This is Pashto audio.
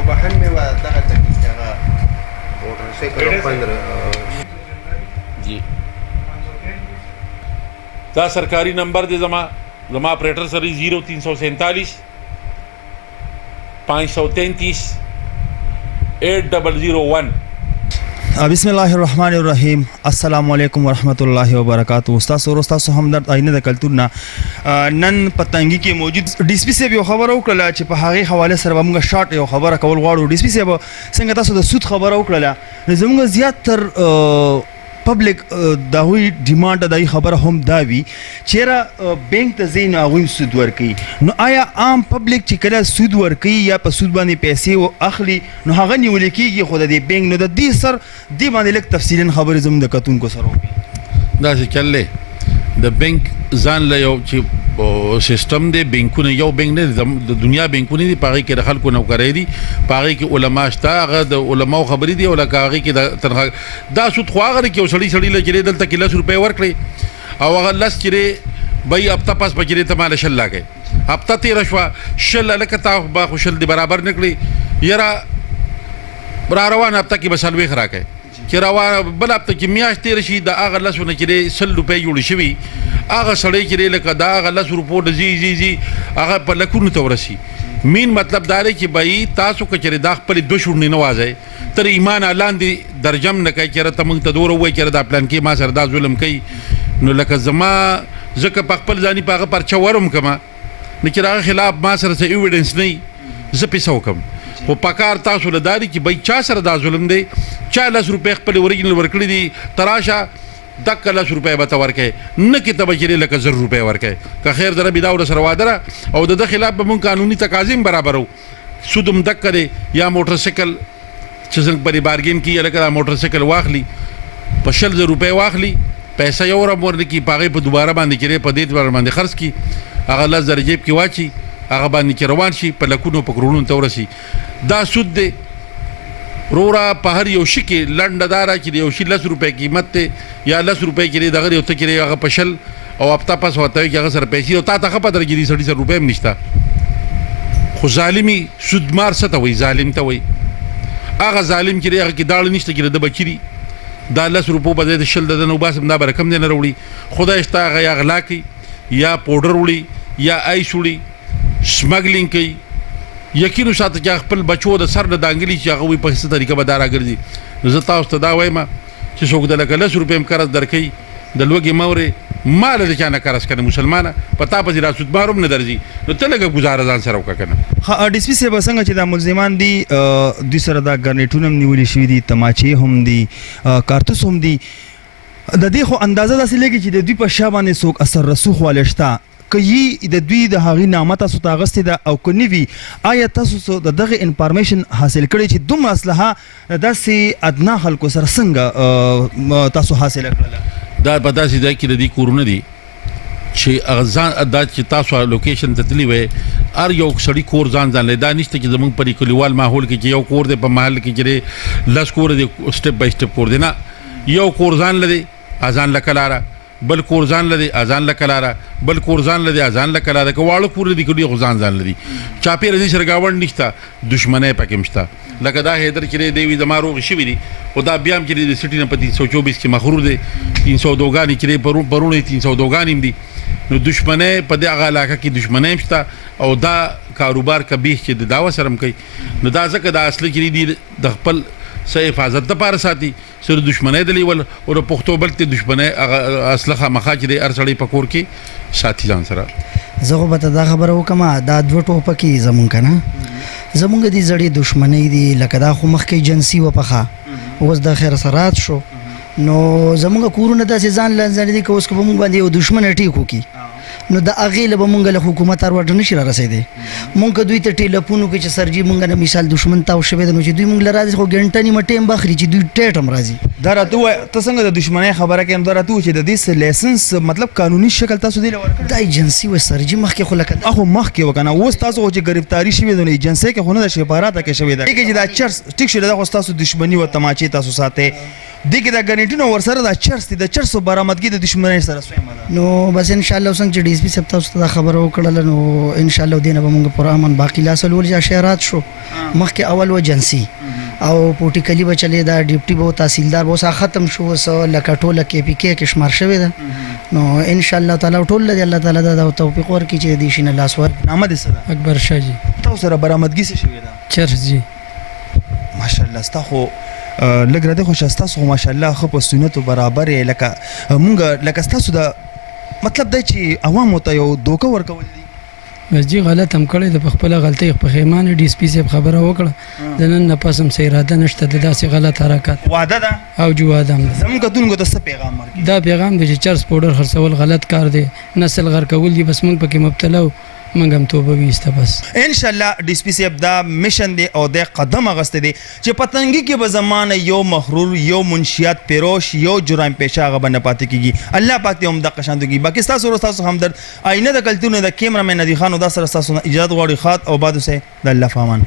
بحن مې و دغه ټکي هغه موټرسایکل جی دا سرکاری نمبر دے زما آپریٹر سری 0347 533 8001. بسم الله الرحمن الرحیم. السلام علیکم ورحمۃ اللہ وبرکاتہ. استاد همدرد آینه د کلتورنا نن پتنګي کې موجود ډي اس پي صاحب یو خبر وکړه چې په هغه حواله سره موږ شارټ یو خبره کول غواړو. ډي اس پي صاحب څنګه تاسو د سود خبره وکړه زموږ زیات تر پبلک دا وی ډیمانډ دای خبره هم دا وی چیرې بانک ته زین اویم سود ورکي نو آیا عام پبلک چې کله سود ورکي یا په سود باندې پیسې اخلي نو هغه نیول کېږي خو د بانک نو د دې سر دی باندې لیک تفصیلا خبرې زم د کتون کو سره دا چې چلې د بانک ځان له یو چې سیستم دی بانکونه یو بانک نه د دنیا بانکونه دي پاره کې د خلکو نوکرې دي پاره کې علما شته هغه د علماو خبرې دي او لکه هغه کې د تنخواه دا سود خو هغه کې سړی لګړي دلته کې 10 روپۍ ورکړي او هغه لس کړي بای هفته پاس بچره ته مال شل لاګي هفته تیر شو شل لکه تا با خوشل دی برابر نکړي یرا برا روان هفته کې بسلوي خراکه چې روان بل هفته کې میاشت تیر شي د هغه لسونه کې 100 روپۍ جوړ شي هغه سړی کې لکه دا هغه 10 روپو د زی هغه په لکونو ته ورسي مين مطلب دا دی چې بای تاسو کچره دا خپل دوه شورنی نوازه تر ایمان اعلان دي درجم نه کوي چې ته موږ ته دور وای چې دا پلان کې ما سره دا ظلم کوي نو لکه زما زکه په خپل ځاني په هغه پرچا ورم کما نه چې هغه خلاف ما سره څه ایویډنس نه زه پیسو کوم خو پکار تاسو له داري چې بای چا سره دا ظلم دی 40 روپۍ خپل اوریجنل ورکړي دي تراشه دک 10 روپۍ به ورکې نه کې ته بچری لکه 0 روپۍ ورکې که خیر در بيدا ور سره وادره او د خلاف به مون قانوني تقاضیم برابرو سودم دک کړي یا موټر سایکل چې څنګه په بارګین کې لکه موټر سایکل واخلي په 0 روپۍ واخلي پیسې یو را مور کی پاغه په دوباره باندې کړي په دې ور باندې خرڅ کی هغه لزر جیب کې واچي هغه باندې روان شي په لکونو په کرونو تورسي دا سود دی رورا په هر یو شي کې لنډدارا چې یو شي 10 روپۍ قیمت ته یا 10 روپۍ کې دغه یو ته کې هغه پشل او هفته پاس وته کې هغه سره پیسې او تا ته خپه درګي 100 روپۍ هم نشته خو ظالمي سودمار څه ته وي ظالم ته وي هغه ظالم چې هغه کې داړ نشته کې د بچري دا 10 روپو په دې شل د نو باسم دا برکم نه وروړي خدای شته هغه یا غلا کوي یا پاوډر وړي یا آیس وړي سمګلینګ کوي یقینو ساته چې خپل بچو د سر د دانګلی چې هغه په هیڅ طریقه به دارا ګرځي زه تاسو ته دا وایم چې څوک د لکه 10 روپۍ قرض درکې د لوګي مورې مال د چانه قرض کنه مسلمانه پتا په زیرا سود باروم نه درځي نو ته لګه گزاره ځان سره وکړه ها ډي اس پي صاحب څنګه چې دا ملزمان دي دوی سره دا ګرنیټونه نیولې شوې دي تماچې هم دي کارتوس هم دي د دې خو اندازه داسې لګي چې د دوی په شا باندې څوک اثر رسوخ والشتا که د دوی د هغې نامه تاسو ته اغستې ده او که نه وي آیا تاسو د دغه انفارمیشن حاصل کړی چې دومره اسلحه داسې ادنا خلکو سره څنګه تاسو حاصله کړله دا په داسې ځای کې د دې کورونه دي چې هغه ځان دا چې تاسو لوکیشن ته تللی وی هر یو سړي کور ځان لري دا نشته چې زموږ په کلیوال ماحول کې چې یو کور دی په محل کې چې 10 کور دی سټپ بای سټپ کور دی نه یو کور ځان لري اذان لکلاره بل کور ځان لري اذان لکلاره بل کور ځان لري اذان لکلاره کواړو کور دي کړي خو ځان لري چاپی رضی سرګاوند نشته دشمنه پکې مشته لکه دا هیدر چې دی د مارو شوی دي او دا بیا هم چې د سټی نه پتی 124 کې مخرور دي 302 غاني چې پرونه 302 غاني دي نو دشمنه په دغه علاقه کې دشمنه مشته او دا کاروبار کبیح چې د داوا سرم کوي نو دا ځکه د اصلي کې دي د خپل سه حفاظت د پاره ساتي سره دشمنه د لیول او د پښتو بلته دشمنه اسلحه مخاچ دي ارسړی پکور کې ساتي ځان سره زه به ته دا خبره وکم دا دوه ټوپه کې زمونږ کنه زمونږ دي زړې دشمنی دي لکه دا خو مخکې جنسي وپخه اوس د خیر سرات شو نو زمونږ کورونه داسې ځان لنځل دي که اوس به مونږ باندې یو دشمن ټیکو کی نو د اغه له مونږ له حکومت ارواټ نشي را رسیدي مونږ دوی ته ټلیفون کوي چې سرجی مونږ نه مثال دشمن تاو شوی د نو چې دوی مونږ لراځي خو ګنټنی مټیم بخري چې دوی ټیټم راځي دا راته ته څنګه د دشمنی خبره کوم دا راته چې د دې لایسنس مطلب قانوني شکل تاسو دی ورکړ د ایجنسی و سرجی مخکې خو لکه اخو مخکې وکنه اوس تاسو چې گرفتاری شوی د ایجنسی کې خو نه د شفارات کې شوی دا چې دا چرس ټیک شوی دا خو تاسو دشمنی او تماچې تاسو ساته دغه د ګنټینو ور سره د چرس د چرسو برآمدګي د دشمنی سره سویمه ده نو بس ان شاء الله څنګه چې ډي اس پی صاحب تاسو ته خبر وکړل نو ان شاء الله دینه به موږ پر امن باقی لاسل ول شهرات شو مخکې اول و جنسي او پوټیکلی به چلی دا ډیپټي به تحصیلدار به ختم شو سو لکه ټوله کې پی کې شمار شوی ده نو ان شاء الله تعالی ټول دی الله تعالی دا توفیق ورکړي چې دې شینه لاس ور نامه دې سره اکبر شاه جی تاسو سره برآمدګي څه شوی ده چرس جی ماشاءالله ستاسو لګ راته خوش تاسو ماشاءالله خو په سنتو برابر لکه مونږ لکه تاسو دا مطلب دا چې عوام ته یو دوکه ورکول دي بس جی غلط هم کړی د خپل غلطي په خیمانه ډي اس پی صاحب خبره وکړه د نن نه پسم سي اراده نشته د داسې غلط حرکت وعده ده او جو ادم زموږ کتونکو ته څه پیغام ورکړي دا پیغام دی چې چرس پاوډر خرڅول غلط کار دی نسل غر کول دي بس موږ پکې مبتلا و موږ هم توبه ویسته بس ان شاء الله ډي اس پی صاحب دا میشن دی او د قدم اغسته دی چې پتنګي کې به زمانه یو مغرور یو منشیات پیروش یو جرائم پیشه غ بنه پاتې کیږي الله پاک دې هم د قشاندګي باقي تاسو همدرد آینه د کلتونه د کیمرامن ندی خان او دا سره تاسو اجازه غواړي خاط او بعد سه د الله فامان